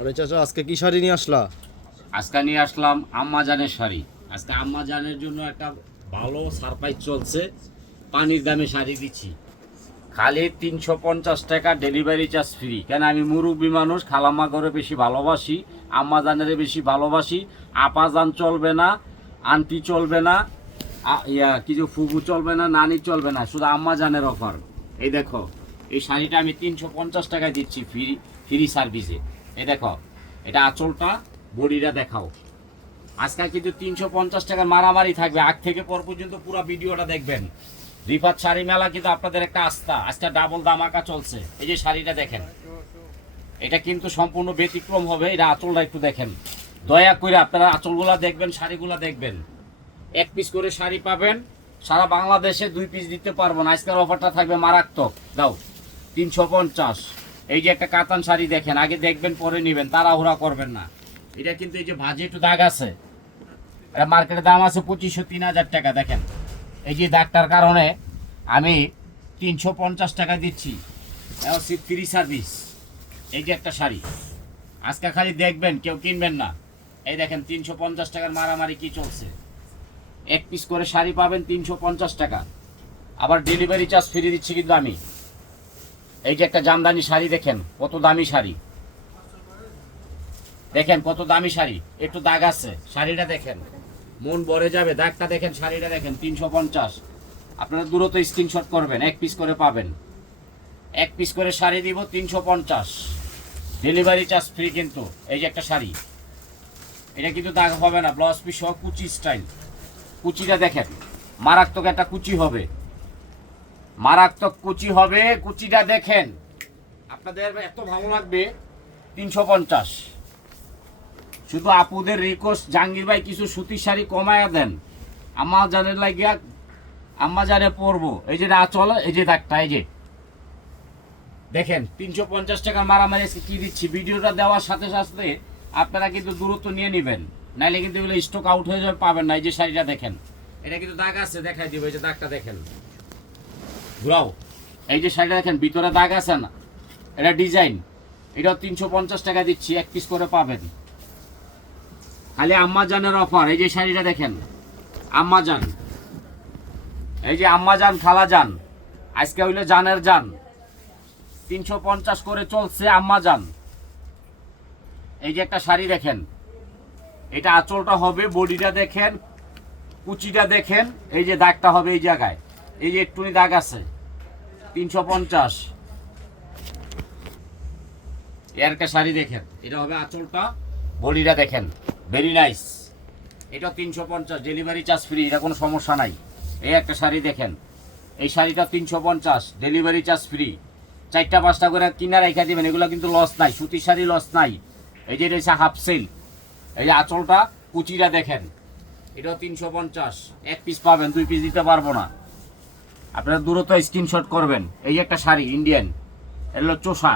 আরে চাচা, আজকে কি শাড়ি নিয়ে আসলা? আজকে নিয়ে আসলাম আম্মাজানের শাড়ি। আজকে আম্মাজানের জন্য একটা ভালো সারপ্রাইজ চলছে। পানির দামে শাড়ি দিচ্ছি, খালি 350 টাকা, ডেলিভারি চার্জ ফ্রি। কেন, আমি মুরব্বী মানুষ, খালাম্মা করে বেশি ভালোবাসি, আম্মাজানের বেশি ভালোবাসি। আপাজান চলবে না, আন্টি চলবে না, কিছু ফুবু চলবে না, নানি চলবে না, শুধু আম্মাজানের অফার। এই দেখো, এই শাড়িটা আমি 350 টাকায় দিচ্ছি ফ্রি, ফ্রি সার্ভিসে। এই দেখো, এটা আঁচলটা, বডিটা দেখাও। আজকে কিন্তু 350 টাকার মারামারি থাকবে, আগ থেকে পর পর্যন্ত পুরো ভিডিওটা দেখবেন। রিফাত শাড়ি মেলা কিন্তু আপনাদের একটা আস্থা, আজকে ডাবল দামাকা চলছে। এই যে শাড়িটা দেখেন, এটা কিন্তু সম্পূর্ণ ব্যতিক্রম হবে। এটা আঁচলটা একটু দেখেন, দয়া করে আপনারা আঁচলগুলা দেখবেন, শাড়িগুলা দেখবেন। এক পিস করে শাড়ি পাবেন, সারা বাংলাদেশে 2 পিস দিতে পারবো না। আজকের অফারটা থাকবে মারাত্মক। দাও 350। এই যে একটা কাতান শাড়ি দেখেন, আগে দেখবেন পরে নেবেন, তাড়াহুড়া করবেন না। এটা কিন্তু এই যে ভাঁজে একটু দাগ আছে, এটা মার্কেটের দাম আছে 2500-3000 টাকা। দেখেন, এই যে দাগটার কারণে আমি 350 টাকা দিচ্ছি, ফ্রি সার্ভিস। এই যে একটা শাড়ি, আজকে খালি দেখবেন, কেউ কিনবেন না। এই দেখেন 350 টাকার মারামারি কি চলছে। এক পিস করে শাড়ি পাবেন 350 টাকা, আবার ডেলিভারি চার্জ ফ্রি দিচ্ছি কিন্তু আমি। এই যে একটা জামদানি শাড়ি দেখেন, কত দামি শাড়ি, দেখেন কত দামি শাড়ি, একটু দাগ আছে, শাড়িটা দেখেন, মন ভরে যাবে। দাগটা দেখেন, শাড়িটা দেখেন, 350। আপনারা দ্রুত স্ক্রিনশট করবেন, এক পিস করে পাবেন। এক পিস করে শাড়ি দিব 350, ডেলিভারি চার্জ ফ্রি কিন্তু। এই যে একটা শাড়ি, এটা কিন্তু দাগ হবে না, ব্লাউজ পিস সহ কুচি স্টাইল। কুচিটা দেখেন, মারাত্মক একটা কুচি হবে, মারাত্মক কুচি হবে। কুচিটা দেখেন, আপনাদের এত ভালো লাগবে। 350। শুধু আপুদের রিকোয়েস্ট, জাহাঙ্গীর ভাই কিছু সুতির শাড়ি কমায়া দেন, আম্মা জানের লাগিয়া, আম্মা জানে পরবো। এই যে আঁচল, এই যে দাগটা, এই যে দেখেন 350 টাকা মারামারি কি দিচ্ছি। ভিডিওটা দেওয়ার সাথে সাথে আপনারা কিন্তু দূরত্ব নিয়ে নেবেন, নাইলে কিন্তু এগুলো স্টক আউট হয়ে যাবে, পাবেন না। এই যে শাড়িটা দেখেন, এটা কিন্তু দাগ আছে, দেখাই দিব। এই যে দাগটা দেখেন, ঘুরাও। এই যে শাড়িটা দেখেন, ভিতরে দাগ আছে না, এটা ডিজাইন। এটাও 350 টাকা দিচ্ছি, এক পিস করে পাবেন। খালি আম্মাজানের অফার। এই যে শাড়িটা দেখেন, আম্মাজান, এই যে আম্মাজান, খালাজান, আজকে হইলে জানের জান। 350 করে চলছে আম্মাজান। এই যে একটা শাড়ি দেখেন, এটা আঁচলটা হবে, বডিটা দেখেন, কুচিটা দেখেন। এই যে দাগটা হবে এই জায়গায়, এই যে একটুনি দাগ আছে, 350। এর একটা শাড়ি দেখেন, এটা হবে আঁচলটা, বডিটা দেখেন, ভেরি নাইস। এটা 350, ডেলিভারি চার্জ ফ্রি, এটা কোনো সমস্যা নাই। এই একটা শাড়ি দেখেন, এই শাড়িটা 350, ডেলিভারি চার্জ ফ্রি। 4টা-5টা করে কিনা রেখে দেবেন, এগুলো কিন্তু লস নাই, সুতির শাড়ি লস নাই। এই যে এটা হচ্ছে হাফ সেল। এই যে আঁচলটা, কুচিটা দেখেন, এটাও 350, এক পিস পাবেন, 2 পিস দিতে পারবো না। আপনারা দূরত্ব স্ক্রিনশট করবেন। এই যে একটা শাড়ি ইন্ডিয়ান, এগুলো চোষা।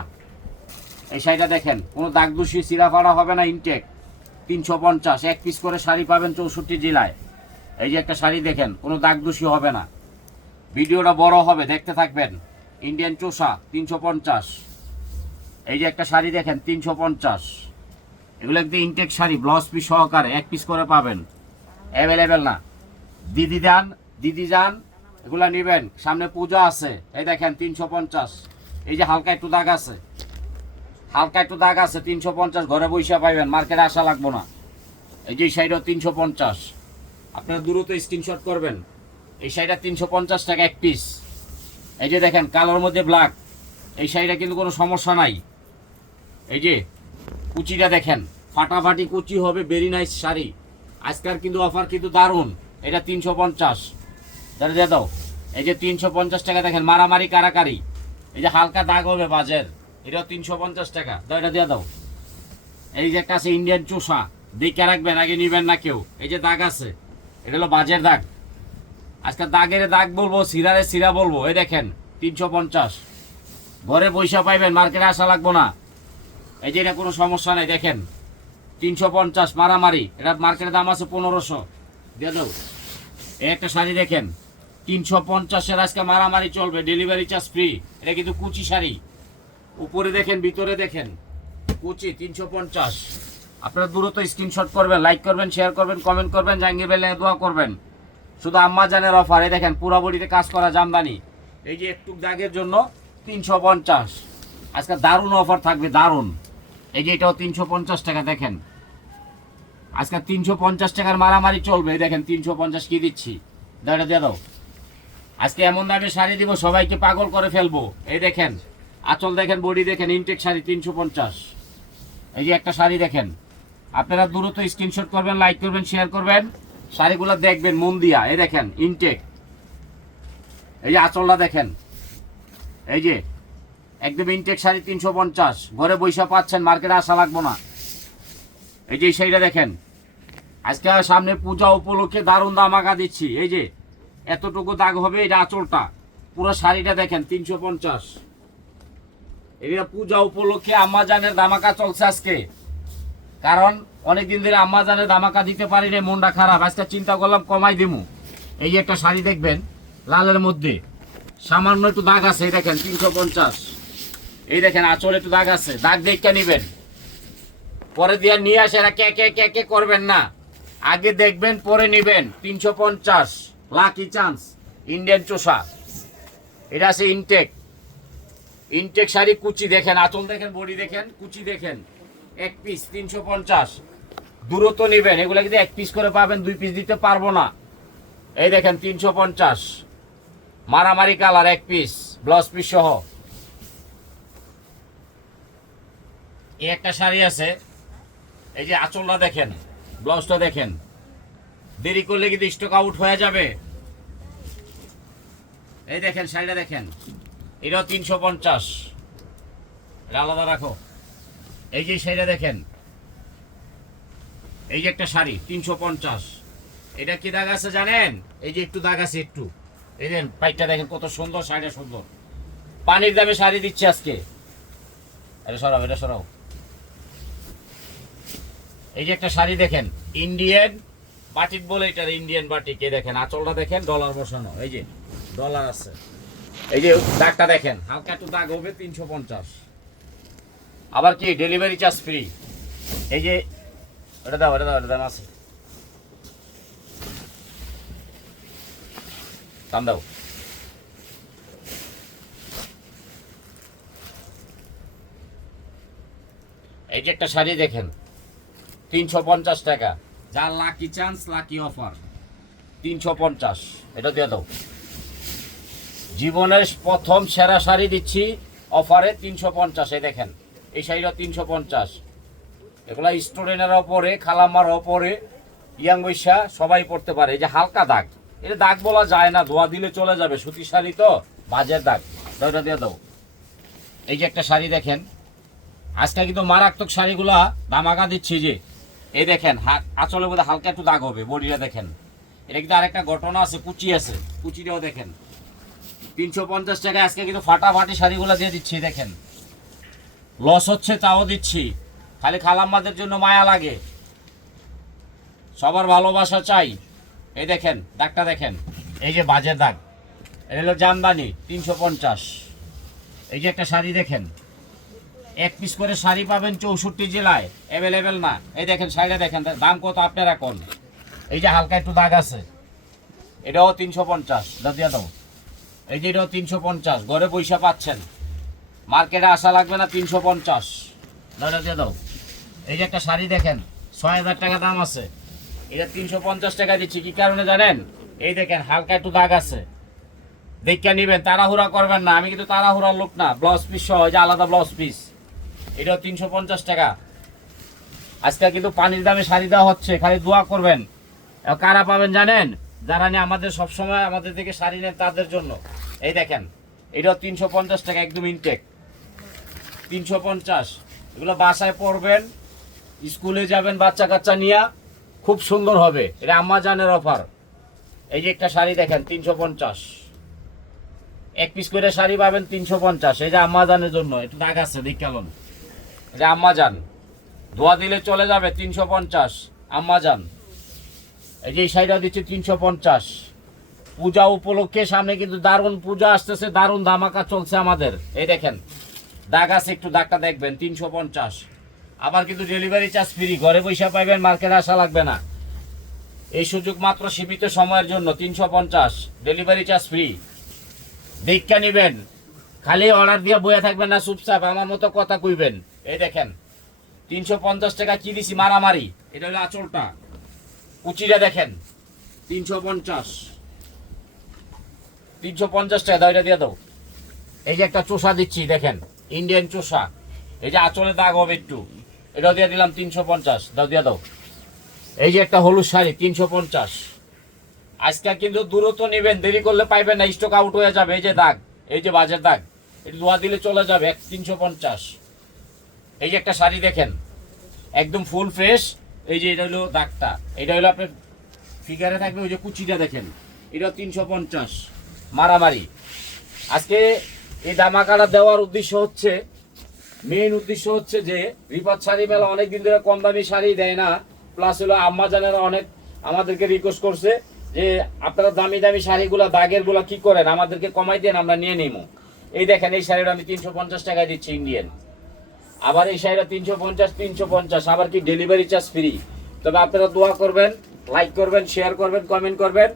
এই শাড়িটা দেখেন, কোনো দাগ দূষি চিরা ফাড়া হবে না, ইনটেক। 350, এক পিস করে শাড়ি পাবেন 64 জেলায়। এই যে একটা শাড়ি দেখেন, কোনো দাগ দূষি হবে না। ভিডিওটা বড় হবে, দেখতে থাকবেন। ইন্ডিয়ান চোষা 350। এই যে একটা শাড়ি দেখেন, 350। এগুলো একদম ইনটেক শাড়ি, ব্লাউজ পিস সহকারে, এক পিস করে পাবেন। অ্যাভেলেবেল না, দিদি যান, দিদি যান, এগুলা নেবেন, সামনে পূজা আছে। এই দেখেন 350। এই যে হালকা একটু দাগ আছে, হালকা একটু দাগ আছে, 350, ঘরে বৈশা পাইবেন, মার্কেটে আসা লাগবো না। এই যে শাড়িটা 350, আপনারা দ্রুত স্ক্রিনশট করবেন। এই শাড়িটা 350 টাকা এক পিস। এই যে দেখেন, কালোর মধ্যে ব্ল্যাক, এই শাড়িটা কিন্তু কোনো সমস্যা নাই। এই যে কুচিটা দেখেন, ফাটাফাটি কুচি হবে, ভেরি নাইস শাড়ি। আজকাল কিন্তু অফার কিন্তু দারুণ। এটা 350, দিয়ে দাও। এই যে 350 টাকা দেখেন, মারামারি কারাকারি। এই যে হালকা দাগ হবে বাজের, এটাও 350 টাকা। দাও, এটা দিয়ে দাও। এই যে একটা আছে ইন্ডিয়ান চোষা, দেখে রাখবেন, আগে নিবেন না কেউ। এই যে দাগ আছে, এটা হলো বাজের দাগ। আজকে দাগের দাগ বলবো, সিরারে সিরা বলবো। এই দেখেন 350, ঘরে পয়সা পাইবেন, মার্কেটে আসা লাগবো না। এই যে এটা কোনো সমস্যা নাই, দেখেন 350 মারামারি। এটা মার্কেটের দাম আছে 1500, দিয়ে দাও। এই একটা শাড়ি দেখেন, 350-এর আজকে মারামারি চলবে, ডেলিভারি চার্জ ফ্রি। এটা কিন্তু কুচি শাড়ি, উপরে দেখেন, ভিতরে দেখেন, কুচি 350। আপনারা দ্রুত স্ক্রিনশট করবেন, লাইক করবেন, শেয়ার করবেন, কমেন্ট করবেন, জাহাঙ্গীর ভাই লাগে দোয়া করবেন। শুধু আম্মা জানের অফার। এই দেখেন পুরা বডিতে কাজ করা জামদানি, এই যে একটু দাগের জন্য 350। আজকে দারুণ অফার থাকবে, দারুণ। এই যে এটাও 350 টাকা। দেখেন আজকে 350 টাকার মারামারি চলবে। এই দেখেন 350 কি দিচ্ছি, দাঁড়া দিয়ে দাও। আজকে এমন দামে শাড়ি দিব সবাইকে পাগল করে ফেলবো। এই দেখেন আঁচল দেখেন, বডি দেখেন, ইনটেক শাড়ি 350। এই যে একটা শাড়ি দেখেন, আপনারা দ্রুত স্ক্রিনশট করবেন, লাইক করবেন, শেয়ার করবেন, শাড়িগুলো দেখবেন মন দিয়া। এই দেখেন ইনটেক, এই যে আঁচলটা দেখেন, এই যে একদম ইনটেক শাড়ি 350। ঘরে বৈশা পাচ্ছেন, মার্কেটে আসা লাগবো না। এই যে এই শাড়িটা দেখেন, আজকে সামনে পূজা উপলক্ষে দারুণ দামাকা দিচ্ছি। এই যে এতটুকু দাগ হবে, এটা আঁচলটা, পুরো শাড়িটা দেখেন 350। এটা পূজা উপলক্ষে আম্মা জানের দামাকা চলছে আজকে, কারণ অনেকদিন ধরে আম্মা জানের দামাকা দিতে পারি রে, মনটা খারাপ। আজকে চিন্তা করলাম কমাই দিমু। এই যে একটা শাড়ি দেখবেন লালের মধ্যে, সামান্য একটু দাগ আছে, এই দেখেন 350। এই দেখেন আঁচল একটু দাগ আছে, দাগ দেখে নিবেন, পরে দিয়ে নিয়ে আসে এরা কে কে কে কে করবেন না, আগে দেখবেন পরে নিবেন। 350 লাকি চান্স, ইন্ডিয়ান চোষা। এটা আছে ইনটেক, ইনটেক শাড়ি কুচি দেখেন, আঁচল দেখেন, বডি দেখেন, কুচি দেখেন। এক পিস 350, দূরত্ব নেবেন। এগুলো কিন্তু এক পিস করে পাবেন, 2 পিস দিতে পারবো না। এই দেখেন 350, মারামারি কালার, এক পিস, ব্লাউজ পিস সহ। এই একটা শাড়ি আছে, এই যে আঁচলটা দেখেন, ব্লাউজটা দেখেন, দেরি করলে কিন্তু স্টক আউট হয়ে যাবে। এই দেখেন শাড়িটা দেখেন, এটাও 350, এটা আলাদা রাখো। এই যে শাড়িটা দেখেন, এই যে একটা শাড়ি 350। এটা কি দাগ আছে জানেন? এই যে একটু দাগ আছে, একটু। এই দেন পাইটটা দেখেন কত সুন্দর, শাড়িটা সুন্দর। পানির দামে শাড়ি দিচ্ছে আজকে। এটা সরাও, এটা সরাও। এই যে একটা শাড়ি দেখেন, ইন্ডিয়ান বাটিক বলে, এটা ইন্ডিয়ান বাটিক। এই দেখেন আঁচলটা দেখেন, ডলার বসানো, এই যে ডলার আছে। এই যে দাগটা দেখেন, হালকা একটু দাগ হবে, 350। আবার কি ডেলিভারি চার্জ ফ্রি। এই যে এটা দাও, এটা দাও, এটা দাম আছে, দাম দাও। এই যে একটা শাড়ি দেখেন, 350 টাকা। যার লাকি চান্স, লাকি অফার, 350। এটা দিয়ে দাও। জীবনের প্রথম সেরা শাড়ি দিচ্ছি অফারে 350। এই দেখেন এই শাড়িটা 350। এগুলা স্টুডেন্টের ওপরে, খালাম্মার ওপরে, ইয়াং বৈশা সবাই পড়তে পারে। এই যে হালকা দাগ, এটা দাগ বলা যায় না, ধোয়া দিলে চলে যাবে, সুতি শাড়ি তো, বাজের দাগ। ওইটা দিয়ে দাও। এই যে একটা শাড়ি দেখেন, আজকে কিন্তু মারাত্মক শাড়িগুলা দামাকা দিচ্ছি। যে এই দেখেন আঁচলের মধ্যে হালকা একটু দাগ হবে, বডিটা দেখেন। এটা কিন্তু আরেকটা ঘটনা আছে, কুচি আছে, কুচিটাও দেখেন। 350 টাকায় আজকে কিন্তু ফাটাফাটি শাড়িগুলো দিয়ে দিচ্ছি। দেখেন লস হচ্ছে তাও দিচ্ছি, খালি খালাম্মাদের জন্য মায়া লাগে, সবার ভালোবাসা চাই। এই দেখেন দাগটা দেখেন, এই যে বাজের দাগ, এটা হলো জামদানি 350। এই যে একটা শাড়ি দেখেন, এক পিস করে শাড়ি পাবেন 64 জেলায়, অ্যাভেলেবেল না। এই দেখেন শাড়িটা দেখেন, দাম কত আপনারা কোন। এই যে হালকা একটু দাগ আছে, এটাও 350, দিয়ে দাও। এই যে এটাও 350, ঘরে পয়সা পাচ্ছেন, মার্কেটে আসা লাগবে না, 350, দিয়ে দাও। এই যে একটা শাড়ি দেখেন, 6000 টাকা দাম আছে, এটা 350 টাকা দিচ্ছি। কি কারণে জানেন? এই দেখেন হালকা একটু দাগ আছে, দেখে নিবেন, তাড়াহুড়া করবেন না। আমি কিন্তু তাড়াহুড়ার লোক না। ব্লাউজ পিস সহ, যে আলাদা ব্লাউজ পিস, এটাও 350 টাকা। আজকে কিন্তু পানির দামে শাড়ি দেওয়া হচ্ছে, খালি দোয়া করবেন। কারা পাবেন জানেন? যারা নিয়ে আমাদের সবসময় আমাদের থেকে শাড়ি নেন, তাদের জন্য। এই দেখেন এটাও 350 টাকা, একদম ইনটেক 350। এগুলো বাসায় পরবেন, স্কুলে যাবেন বাচ্চা কাচ্চা নিয়ে, খুব সুন্দর হবে। এটা আম্মা জানের অফার। এই যে একটা শাড়ি দেখেন 350, এক পিস করে শাড়ি পাবেন 350। এই যে আম্মা জানের জন্য, একটু দাগ আছে দেখ কেমন, এটা আম্মা জান, ধোয়া দিলে চলে যাবে, 350 আম্মা জান। এই যে এই শাড়িটা দিচ্ছে 350। পূজা উপলক্ষে সামনে কিন্তু দারুণ পূজা আসতেছে, দারুণ ধামাকা চলছে আমাদের। এই দেখেন দাগ আছে, একটু দাগটা দেখবেন, 350। আবার কিন্তু ডেলিভারি চার্জ ফ্রি, ঘরে পয়সা পাইবেন, মার্কেটে আসা লাগবে না। এই সুযোগ মাত্র সীমিত সময়ের জন্য 350, ডেলিভারি চার্জ ফ্রি। দীক্ষা নিবেন, খালি অর্ডার দিয়ে বয়ে থাকবেন না চুপচাপ, আমার মতো কথা কইবেন। এই দেখেন 350 টাকা কি দিছি মারামারি। এটা হলো আঁচলটা, কুচিটা দেখেন 350, 350 টাকা দাও, এটা দিয়ে দাও। এই যে একটা চোষা দিচ্ছি দেখেন, ইন্ডিয়ান চোষা, এই যে আঁচলে দাগ হবে একটু, এটাও দিয়ে দিলাম 350, দাও দিয়ে দাও। এই যে একটা হলুদ শাড়ি 350। আজকে কিন্তু দ্রুত নেবেন, দেরি করলে পাইবেন না, স্টক আউট হয়ে যাবে। এই যে দাগ, এই যে বাজের দাগ, এটা ধোয়া দিলে চলে যাবে 350। এই যে একটা শাড়ি দেখেন একদম ফুল ফ্রেশ, এই যে এটা হলো দাগটা, এটা হলো আপনার ফিগারে থাকবে। ওই যে কুচিটা দেখেন, এটা 350, মারামারি। আজকে এই দামাকাটা দেওয়ার উদ্দেশ্য হচ্ছে, মেইন উদ্দেশ্য হচ্ছে যে রিপাত শাড়ি মেলা অনেকদিন ধরে কম দামি শাড়ি দেয় না, প্লাস হলো আম্মা জানেরা অনেক আমাদেরকে রিকোয়েস্ট করছে যে আপনারা দামি দামি শাড়িগুলো দাগের গুলা কি করেন, আমাদেরকে কমাই দেন, আমরা নিয়ে নিবো। এই দেখেন এই শাড়িটা আমি 350 টাকায় দিচ্ছি ইন্ডিয়ান। আবার এই শাড়িটা 350, আবার কি ডেলিভারি চার্জ ফ্রি। তবে আপনারা দোয়া করবেন, লাইক করবেন, শেয়ার করবেন, কমেন্ট করবেন,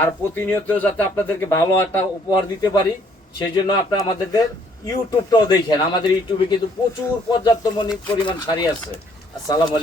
আর প্রতিনিয়ত যাতে আপনাদেরকে ভালো একটা উপহার দিতে পারি সেই জন্য আপনারা আমাদের ইউটিউবটাও দেখেন। আমাদের ইউটিউবে কিন্তু প্রচুর পর্যাপ্ত পরিমাণ শাড়ি আছে। আসসালামু আলাইকুম।